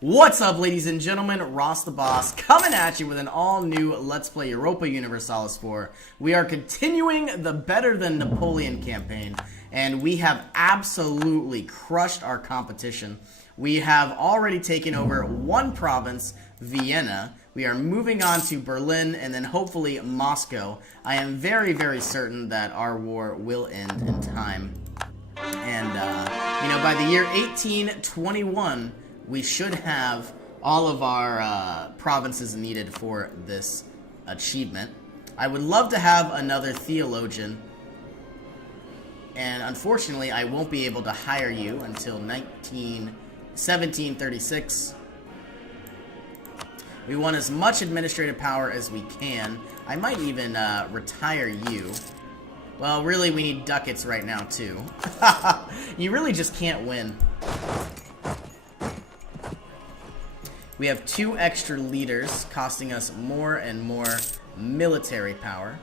What's up, ladies and gentlemen? Ross the Boss coming at you with an all-new Let's Play Europa Universalis 4. We are continuing the Better Than Napoleon campaign, and we have absolutely crushed our competition. We have already taken over one province, Vienna. We are moving on to Berlin and then hopefully Moscow. I am very, very certain that our war will end in time. And, by the year 1821... we should have all of our provinces needed for this achievement. I would love to have another theologian, and unfortunately I won't be able to hire you until 1736. We want as much administrative power as we can. I might even retire you. Well, really, we need ducats right now, too. You really just can't win. We have 2 extra leaders, costing us more and more military power.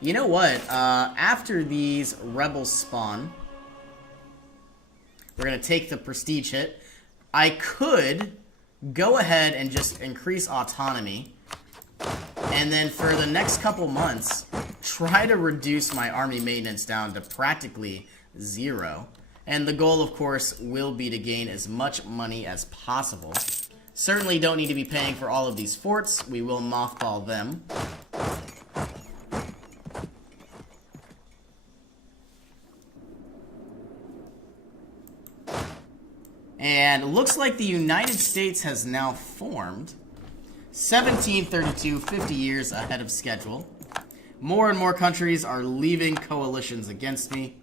You know what? After these rebels spawn, we're going to take the prestige hit. I could go ahead and just increase autonomy, and then for the next couple months, try to reduce my army maintenance down to practically 0. And the goal, of course, will be to gain as much money as possible. Certainly don't need to be paying for all of these forts. We will mothball them. And it looks like the United States has now formed. 1732, 50 years ahead of schedule. More and more countries are leaving coalitions against me.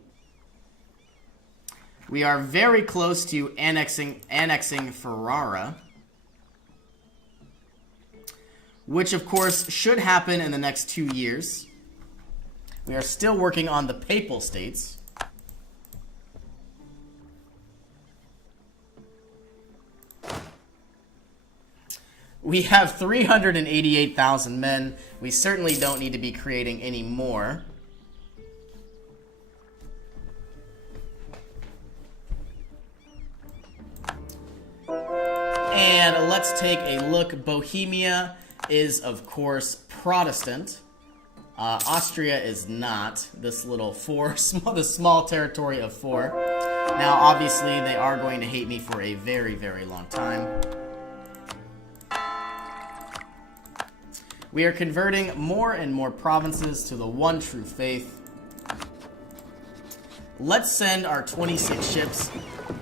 We are very close to annexing Ferrara, which of course should happen in the next 2 years. We are still working on the Papal States. We have 388,000 men. We certainly don't need to be creating any more. And let's take a look. Bohemia is, of course, Protestant. Austria is not. This little the small territory of 4. Now, obviously, they are going to hate me for a very, very long time. We are converting more and more provinces to the one true faith. Let's send our 26 ships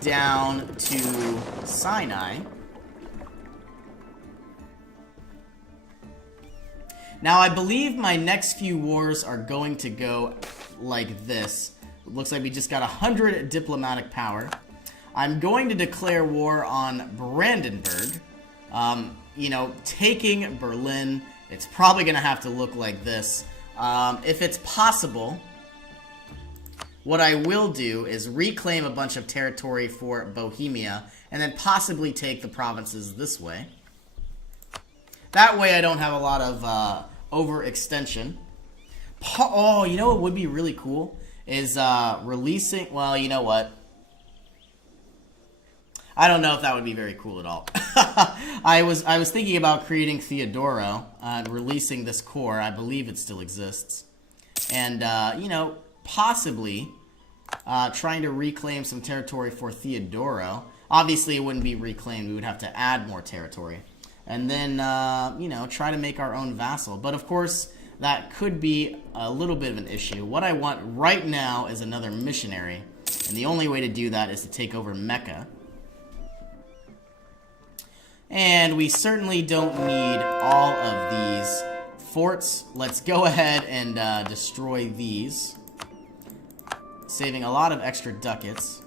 down to Sinai. Now, I believe my next few wars are going to go like this. It looks like we just got 100 diplomatic power. I'm going to declare war on Brandenburg. Taking Berlin, it's probably going to have to look like this. If it's possible, what I will do is reclaim a bunch of territory for Bohemia and then possibly take the provinces this way. That way I don't have a lot of overextension. Oh, you know what would be really cool? Is releasing... Well, you know what? I don't know if that would be very cool at all. I was thinking about creating Theodoro and releasing this core. I believe it still exists. And, possibly trying to reclaim some territory for Theodoro. Obviously, it wouldn't be reclaimed. We would have to add more territory. And then, try to make our own vassal. But, of course, that could be a little bit of an issue. What I want right now is another missionary. And the only way to do that is to take over Mecca. And we certainly don't need all of these forts. Let's go ahead and destroy these. Saving a lot of extra ducats.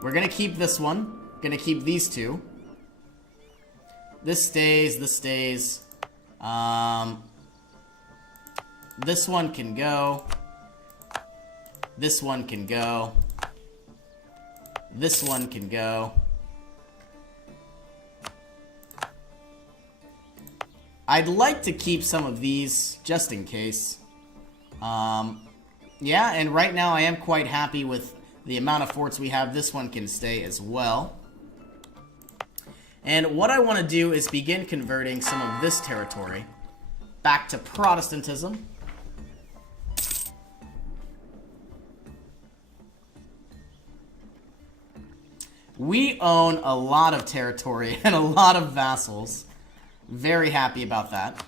We're going to keep this one. Going to keep these 2. This stays, this stays. This one can go. This one can go. This one can go. I'd like to keep some of these, just in case. Yeah, and right now I am quite happy with the amount of forts we have. This one can stay as well. And what I want to do is begin converting some of this territory back to Protestantism. We own a lot of territory and a lot of vassals. Very happy about that.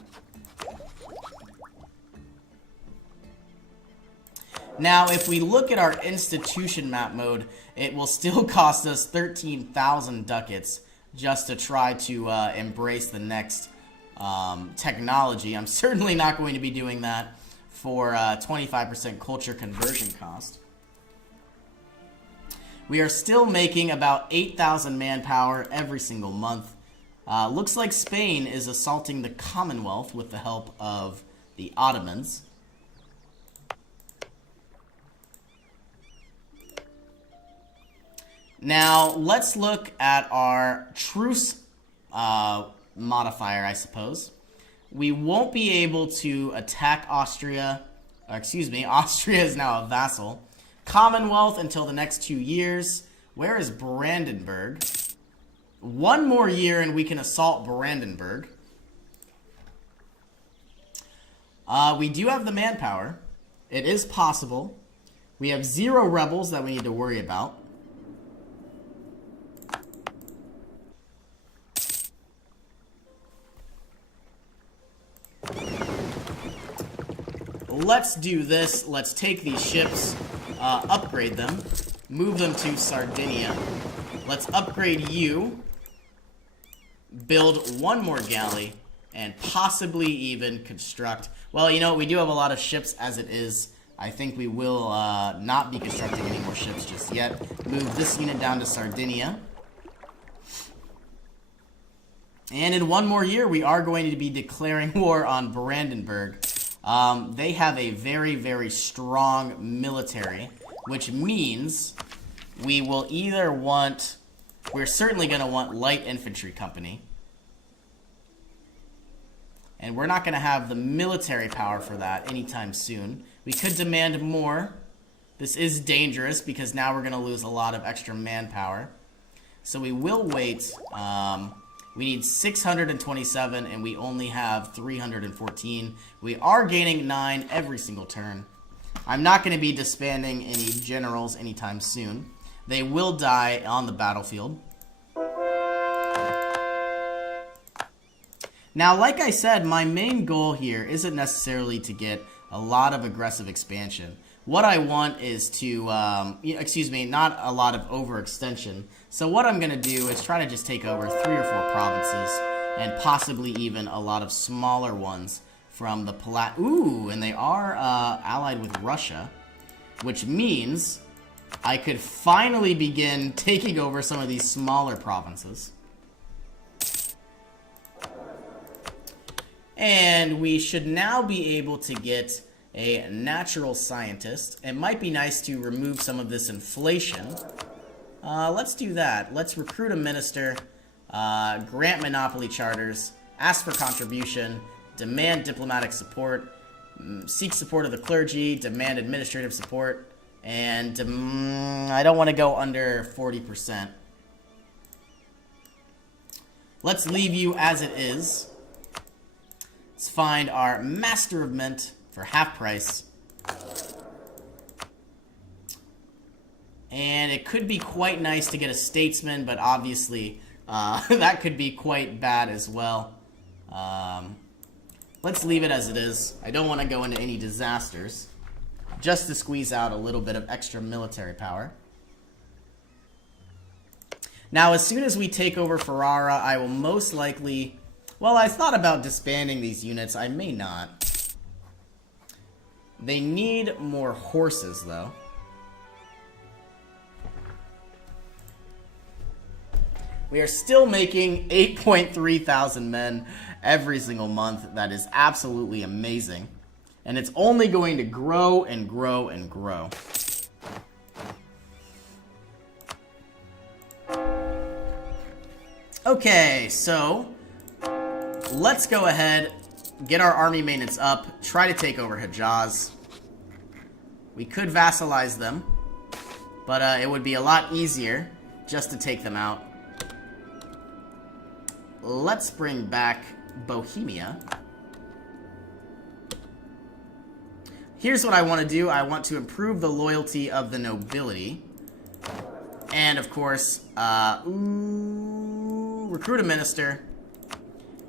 Now, if we look at our institution map mode, it will still cost us 13,000 ducats just to try to embrace the next technology. I'm certainly not going to be doing that for 25% culture conversion cost. We are still making about 8,000 manpower every single month. Looks like Spain is assaulting the Commonwealth with the help of the Ottomans. Now, let's look at our truce modifier, I suppose. We won't be able to attack Austria. Excuse me, Austria is now a vassal. Commonwealth until the next 2 years. Where is Brandenburg? 1 more year and we can assault Brandenburg. We do have the manpower. It is possible. We have 0 rebels that we need to worry about. Let's do this. Let's take these ships, upgrade them, move them to Sardinia. Let's upgrade you, build 1 more galley, and possibly even construct... Well, you know, we do have a lot of ships as it is. I think we will not be constructing any more ships just yet. Move this unit down to Sardinia. And in 1 more year, we are going to be declaring war on Brandenburg. They have a very, very strong military, which means we will either want... We're certainly going to want light infantry company. And we're not going to have the military power for that anytime soon. We could demand more. This is dangerous because now we're going to lose a lot of extra manpower. So we will wait... we need 627, and we only have 314. We are gaining 9 every single turn. I'm not going to be disbanding any generals anytime soon. They will die on the battlefield. Now, like I said, my main goal here isn't necessarily to get a lot of aggressive expansion. What I want is to, excuse me, not a lot of overextension. So what I'm going to do is try to just take over 3 or 4 provinces and possibly even a lot of smaller ones from the Ooh, and they are allied with Russia, which means I could finally begin taking over some of these smaller provinces. And we should now be able to get a natural scientist. It might be nice to remove some of this inflation. Let's do that. Let's recruit a minister, grant monopoly charters, ask for contribution, demand diplomatic support, seek support of the clergy, demand administrative support, and I don't want to go under 40%. Let's leave you as it is. Let's find our Master of Mint for half price. And it could be quite nice to get a statesman, but obviously that could be quite bad as well. Let's leave it as it is. I don't want to go into any disasters, just to squeeze out a little bit of extra military power. Now, as soon as we take over Ferrara, I will most likely... Well, I thought about disbanding these units. I may not. They need more horses, though. We are still making 8.3 thousand men every single month. That is absolutely amazing. And it's only going to grow and grow and grow. Okay, so let's go ahead, get our army maintenance up, try to take over Hejaz. We could vassalize them, but it would be a lot easier just to take them out. let's bring back Bohemia. Here's what I want to do. I want to improve the loyalty of the nobility. And, of course, recruit a minister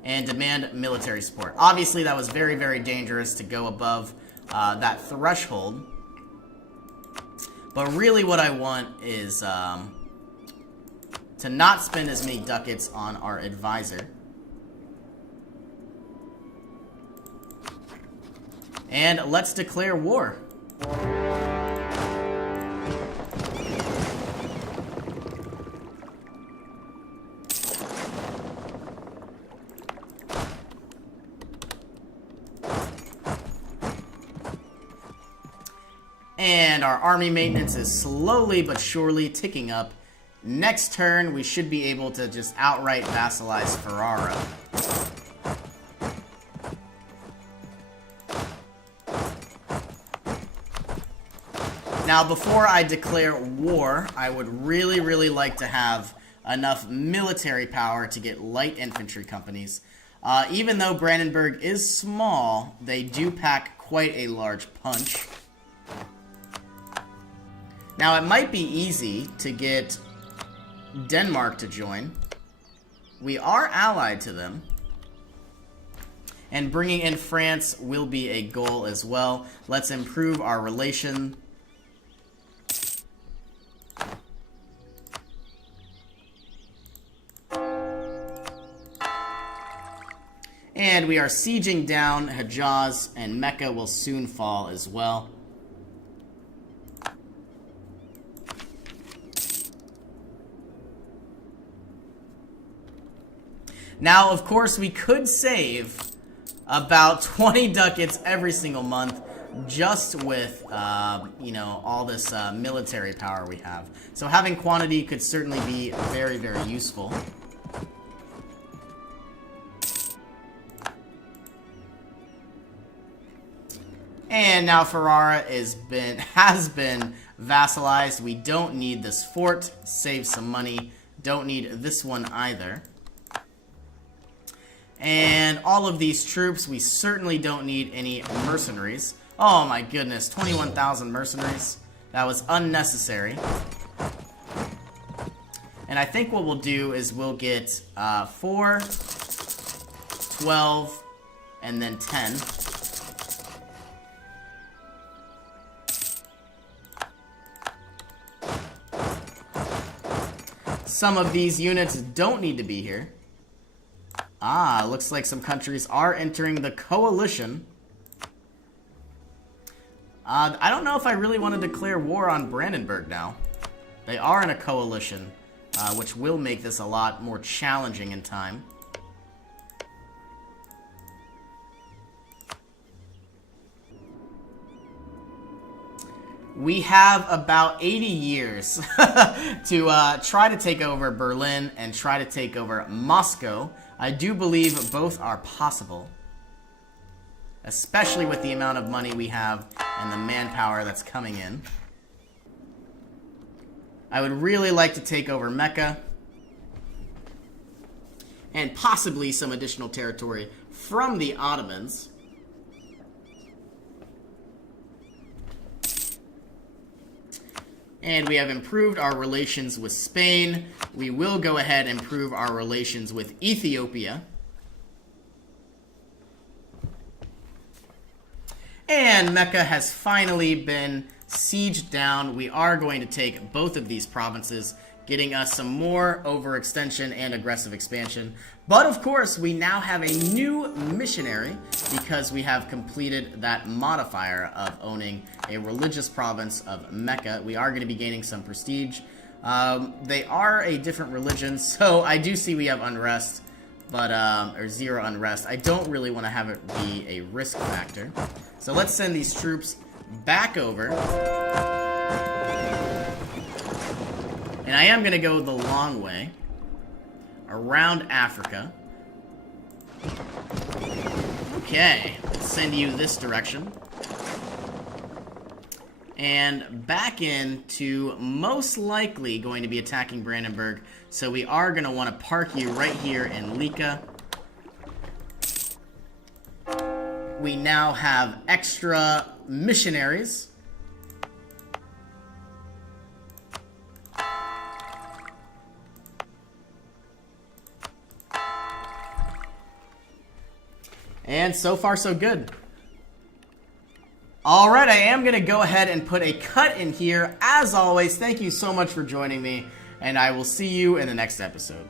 and demand military support. Obviously, that was very, very dangerous to go above that threshold. But really what I want is to not spend as many ducats on our advisor. And let's declare war. And our army maintenance is slowly but surely ticking up. Next turn, we should be able to just outright vassalize Ferrara. Now, before I declare war, I would really, really like to have enough military power to get light infantry companies. Even though Brandenburg is small, they do pack quite a large punch. Now, it might be easy to get Denmark to join. We are allied to them. And bringing in France will be a goal as well. Let's improve our relation. And we are sieging down Hejaz, and Mecca will soon fall as well. Now, of course, we could save about 20 ducats every single month just with, you know, all this military power we have. So having quantity could certainly be very, very useful. And now Ferrara has been vassalized. We don't need this fort. Save some money. Don't need this one either. And all of these troops, we certainly don't need any mercenaries. Oh my goodness, 21,000 mercenaries. That was unnecessary. And I think what we'll do is we'll get 4, 12, and then 10. Some of these units don't need to be here. Ah, looks like some countries are entering the coalition. I don't know if I really want to declare war on Brandenburg now. They are in a coalition, which will make this a lot more challenging in time. We have about 80 years to try to take over Berlin and try to take over Moscow. I do believe both are possible, especially with the amount of money we have and the manpower that's coming in. I would really like to take over Mecca and possibly some additional territory from the Ottomans. And we have improved our relations with Spain. We will go ahead and improve our relations with Ethiopia. And Mecca has finally been sieged down. We are going to take both of these provinces, getting us some more overextension and aggressive expansion. But of course, we now have a new missionary because we have completed that modifier of owning a religious province of Mecca. We are going to be gaining some prestige. They are a different religion, so I do see we have unrest, but or zero unrest. I don't really want to have it be a risk factor. So let's send these troops back over. And I am going to go the long way around Africa. Okay, let's send you this direction. and back into most likely going to be attacking Brandenburg. So we are going to want to park you right here in Lika. We now have extra missionaries. And so far, so good. All right, I am going to go ahead and put a cut in here. As always, thank you so much for joining me, and I will see you in the next episode.